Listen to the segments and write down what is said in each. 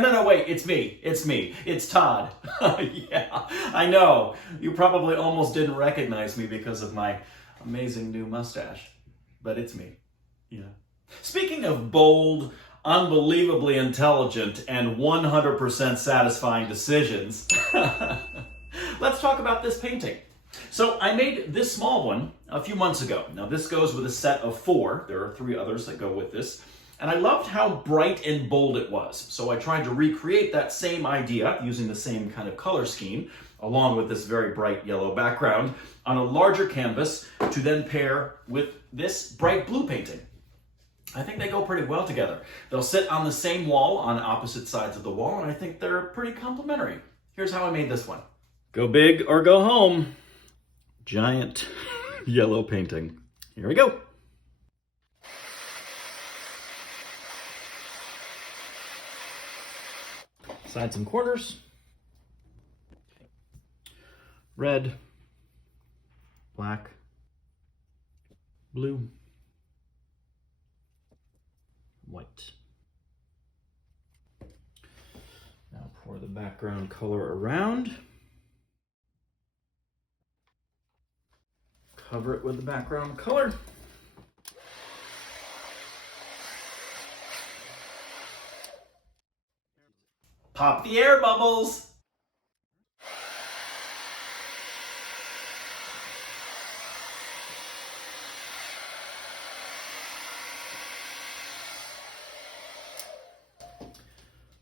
No, wait, it's me. It's Todd. Yeah, I know. You probably almost didn't recognize me because of my amazing new mustache, but it's me. Yeah. Speaking of bold, unbelievably intelligent, and 100% satisfying decisions, let's talk about this painting. So I made this small one a few months ago. Now this goes with a set of 4. There are 3 others that go with this. And I loved how bright and bold it was. So I tried to recreate that same idea using the same kind of color scheme, along with this very bright yellow background, on a larger canvas to then pair with this bright blue painting. I think they go pretty well together. They'll sit on the same wall on opposite sides of the wall, and I think they're pretty complementary. Here's how I made this one. Go big or go home. Giant yellow painting. Here we go. Sides and corners. Red, black, blue, white. Now pour the background color around. Cover it with the background color. Pop the air bubbles.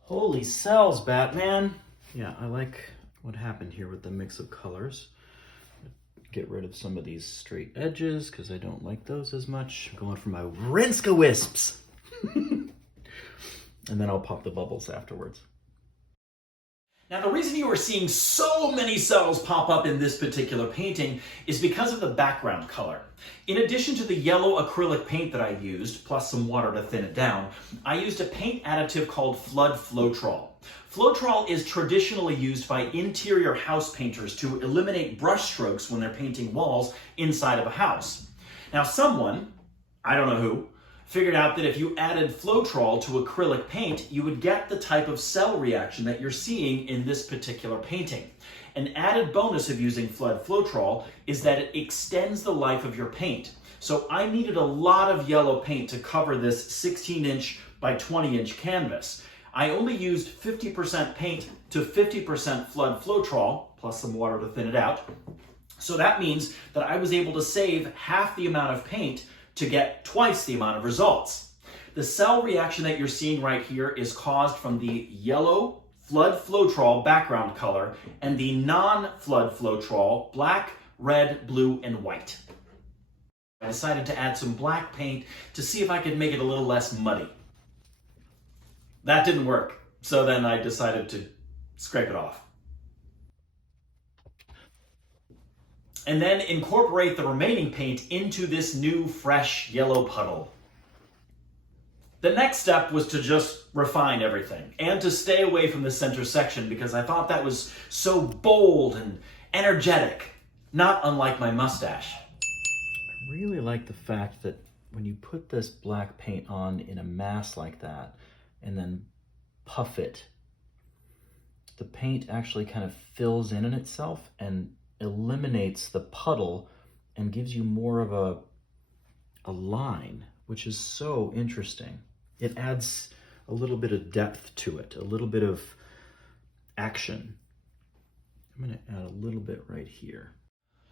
Holy cells, Batman. Yeah, I like what happened here with the mix of colors. Get rid of some of these straight edges because I don't like those as much. I'm going for my Rinska-Wisps. And then I'll pop the bubbles afterwards. Now, the reason you are seeing so many cells pop up in this particular painting is because of the background color. In addition to the yellow acrylic paint that I used, plus some water to thin it down, I used a paint additive called Flood Floetrol. Floetrol is traditionally used by interior house painters to eliminate brush strokes when they're painting walls inside of a house. Now, someone, I don't know who, figured out that if you added Floetrol to acrylic paint, you would get the type of cell reaction that you're seeing in this particular painting. An added bonus of using Flood Floetrol is that it extends the life of your paint. So I needed a lot of yellow paint to cover this 16-inch by 20-inch canvas. I only used 50% paint to 50% Flood Floetrol, plus some water to thin it out. So that means that I was able to save half the amount of paint to get twice the amount of results. The cell reaction that you're seeing right here is caused from the yellow Flood Floetrol background color and the non-Flood Floetrol black, red, blue, and white. I decided to add some black paint to see if I could make it a little less muddy. That didn't work, so then I decided to scrape it off. And then incorporate the remaining paint into this new fresh yellow puddle. The next step was to just refine everything and to stay away from the center section because I thought that was so bold and energetic, not unlike my mustache. I really like the fact that when you put this black paint on in a mass like that and then puff it, the paint actually kind of fills in itself and eliminates the puddle and gives you more of a line, which is so interesting. It adds a little bit of depth to it, a little bit of action. I'm going to add a little bit right here.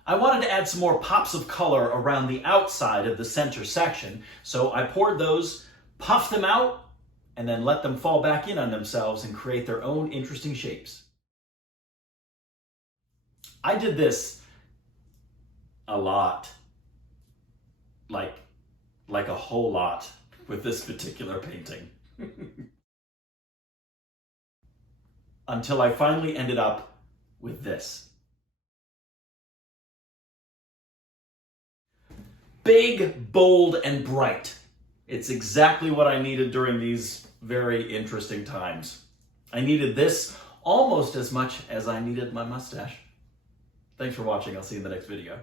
I wanted to add some more pops of color around the outside of the center section, so I poured those, puffed them out, and then let them fall back in on themselves and create their own interesting shapes. I did this a lot, like a whole lot with this particular painting. Until I finally ended up with this. Big, bold, and bright. It's exactly what I needed during these very interesting times. I needed this almost as much as I needed my mustache. Thanks for watching. I'll see you in the next video.